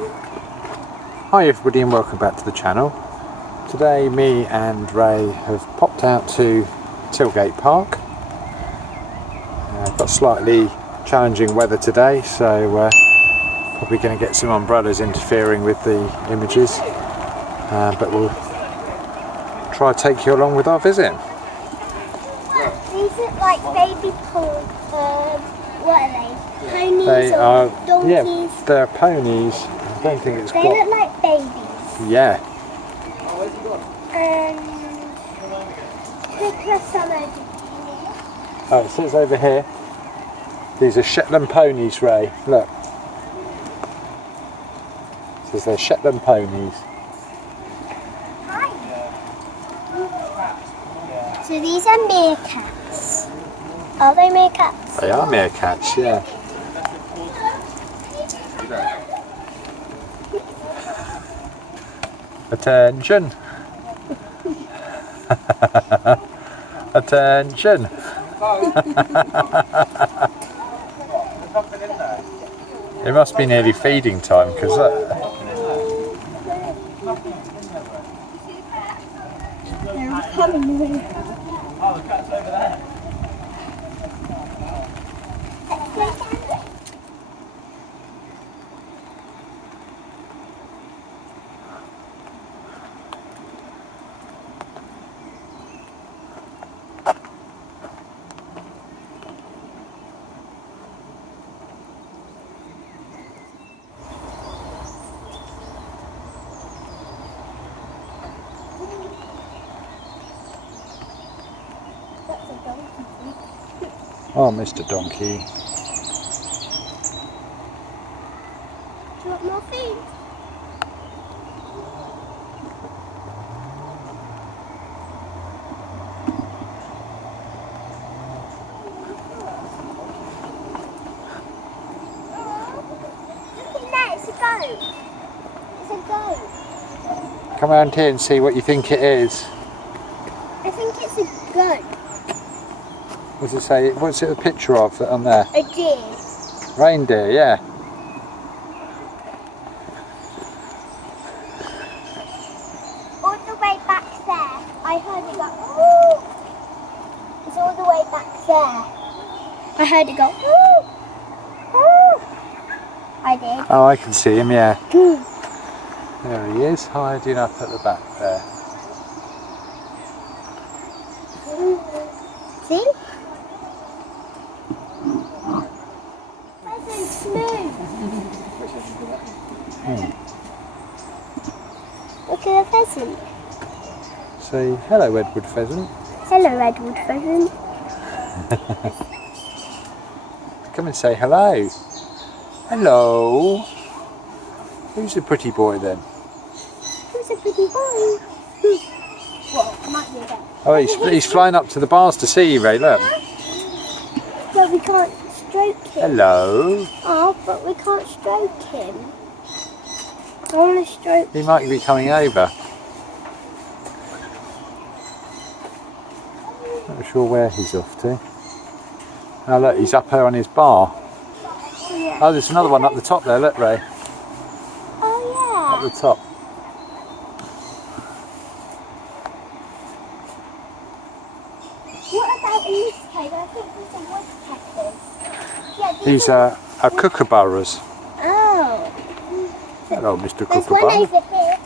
Hi everybody and welcome back to the channel. Today me and Ray have popped out to Tilgate Park. Got slightly challenging weather today, so probably going to get some umbrellas interfering with the images, but we'll try to take you along with our visit. These are like baby what are they? Ponies They or are, donkeys? yeah, they're ponies. I don't think it's They got... look like babies. Yeah. And look at some over here. Oh, it says over here. These are Shetland ponies, Ray. Look. It says they're Shetland ponies. Hi. So these are meerkats. Are they meerkats? They are meerkats, yeah. Attention! Attention! It must be nearly feeding time because They're coming. Oh, the cat's over there. Oh, Mr. Donkey. Do you want more food? Look at that, it's a goat. It's a goat. Come around here and see what you think it is. I think it's a goat. What's it say? What's it a picture of on there? A deer. Reindeer, yeah. All the way back there. I heard it go, ooh. It's all the way back there. I heard it go, ooh. Ooh. I did. Oh, I can see him, yeah. There he is, hiding up at the back there. See? Pheasant, smooth. Look at the pheasant. Say hello, Edward Pheasant. Hello, Edward Pheasant. Come and say hello. Hello. Who's the pretty boy then? Who's a pretty boy? Well, might be a goat. Oh, he's flying up to the bars to see you, Ray, look. But we can't stroke him. Hello. Oh, but we can't stroke him. I want to stroke. He might be coming over. Not sure where he's off to. Oh look, he's up here on his bar. Yeah. Oh, there's another one up the top there, look, Ray. Oh, Up the top. What about in this cave? I think these are woodpeckers. Yeah, These are kookaburras. Oh. Hello, Mr. There's one Kookaburra. over here.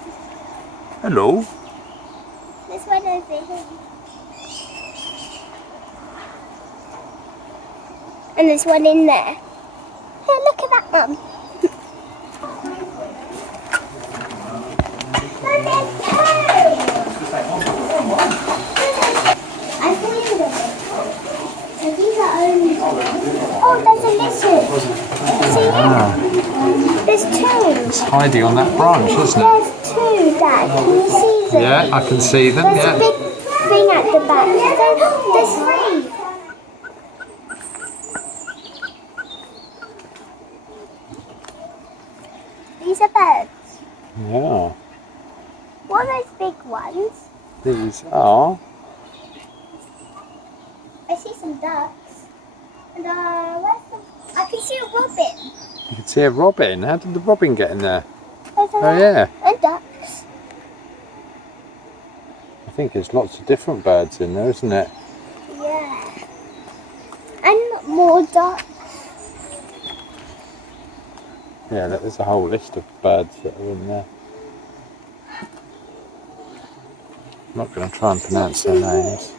Hello. There's one over here. And there's one in there. Here, look at that one. No, there's two. I see them. So these are only. Oh, there's a lizard. See it? There's two. It's hiding on that branch, isn't it? There's two, Dad. Can you see them? Yeah, I can see them, There's a yeah. big thing at the back. There's three. These are birds. Yeah. What are those big ones? These are... I see some ducks. And where's the... I can see a robin. You can see a robin. How did the robin get in there? Oh yeah. And ducks. I think there's lots of different birds in there, isn't it? Yeah. And more ducks. Yeah, look, there's a whole list of birds that are in there. I'm not going to try and pronounce their names.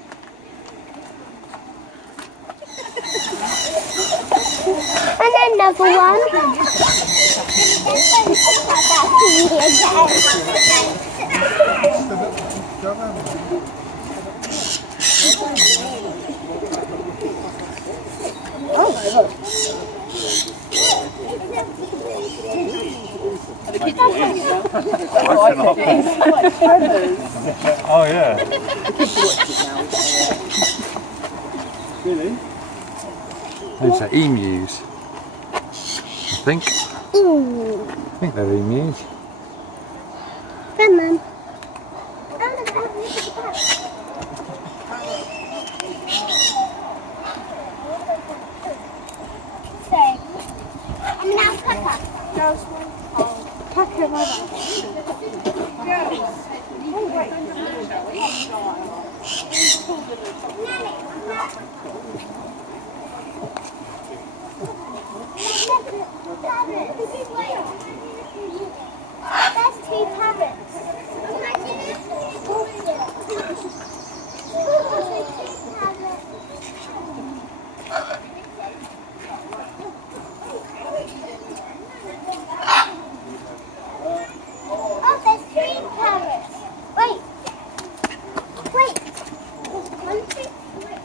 And another one. Oh yeah. Really? Those are emus. I think. Ooh. I think they're emus. Come on. I'm now Peppa. Peppa, There's 2 parrots. Oh, there's 3 parrots. Wait. 1, 2, 3.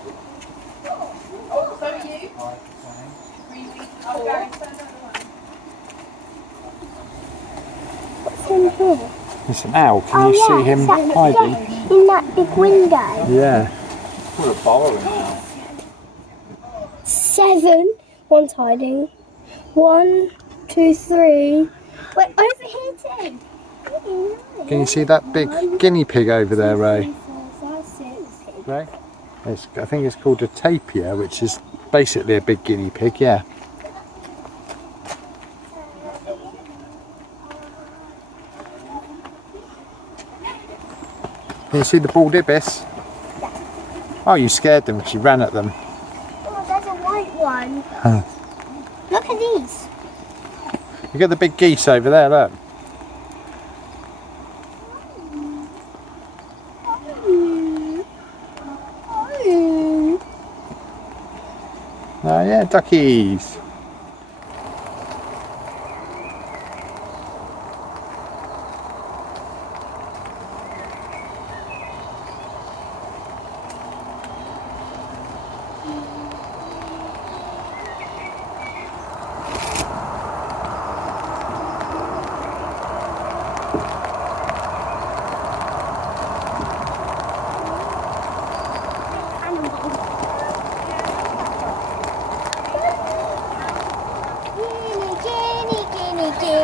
So are you? What's in here? It's an owl. Can you see him hiding? In that big window. Yeah. Put a bowler in there. 7. One's hiding. 1, 2, 3. Wait, over here too. Can you see that big guinea pig over there, Ray? 4, 5, 6. Ray? I think it's called a tapir, which is basically a big guinea pig, yeah. Can you see the bald ibis? Oh, you scared them because you ran at them. Oh, there's a white one. Look at these. You got the big geese over there, look. Oh yeah, duckies.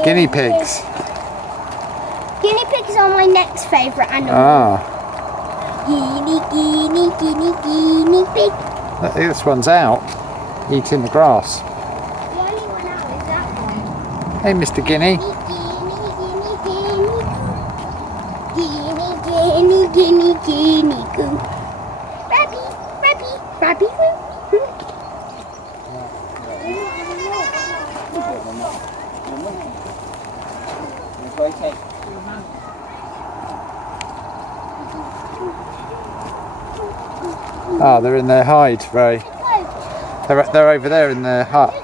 Guinea pigs. Guinea pigs are my next favourite animal. Ah, Guinea pig. look, this one's out, eating the grass. The only one out is that one. Hey, Mr. Guinea. Guinea goo. Rabby goo. Ah, they're in their hide, Ray. They're over there in their hut.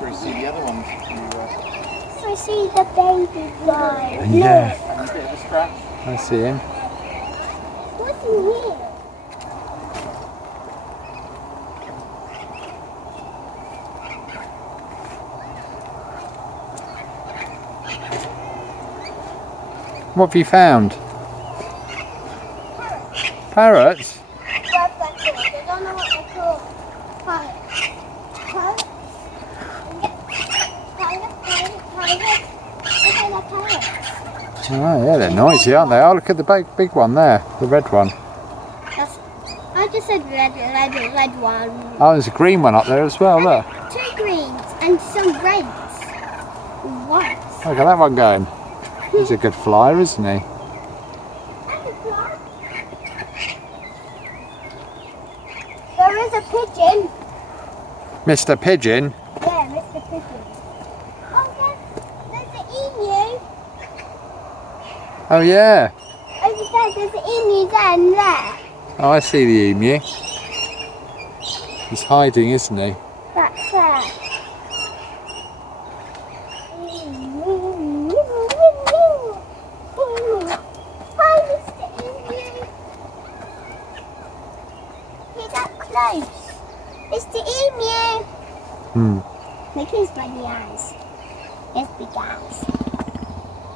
Where you see the other ones? I see the baby guy. Yeah, And a bit of a scratch. I see him. What's in here? What have you found? Parrots? I don't know what they're called. Parrots. Parrot. Oh yeah, they're noisy, aren't they? Oh, look at the big one there, the red one. I just said red one. Oh, there's a green one up there as well, look. 2 greens and some reds. White. Look at that one going. He's a good flyer, isn't he? There is a pigeon. Mr. Pigeon? Yeah, Mr. Pigeon. Oh, there's an emu. Oh yeah. Over there, there's an emu there and there. Oh, I see the emu. He's hiding, isn't he? Back there. Hi, Mr. Emu. He's up close. Mr. Emu. Look at his bloody eyes. His big eyes.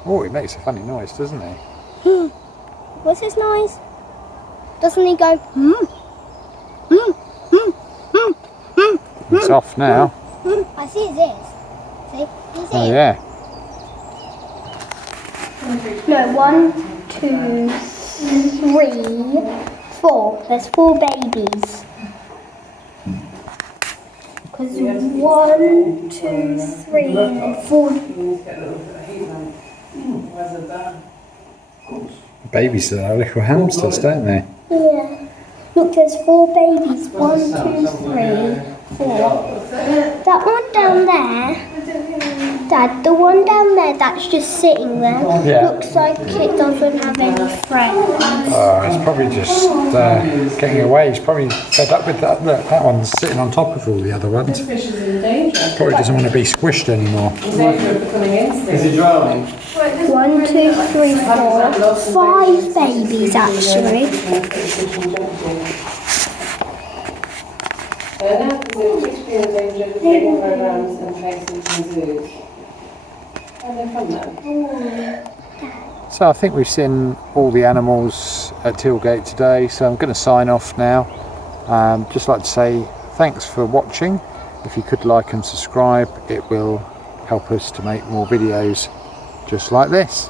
Oh, he makes a funny noise, doesn't he? What's his noise? Doesn't he go, It's off now. I see his ears. See? His Oh ears. yeah. No, 1, 2, 3, 4. There's 4 babies. Because 1, 2, 3, and then 4. Babies are like little hamsters, don't they? Yeah. Look, there's 4 babies. 1, 2, 3, 4. That one down there, Dad, the one down there that's just sitting there, Yeah. looks like it doesn't have any friends. Oh, he's probably just getting away. He's probably fed up with that. Look, that one's sitting on top of all the other ones. Probably doesn't want to be squished anymore. Is he drowning? 1, 2, 3, 4, 5 babies actually. programs and places and zoos. Are they fun though? So I think we've seen all the animals at Tilgate today, so I'm going to sign off now. Just like to say thanks for watching. If you could like and subscribe, it will help us to make more videos just like this.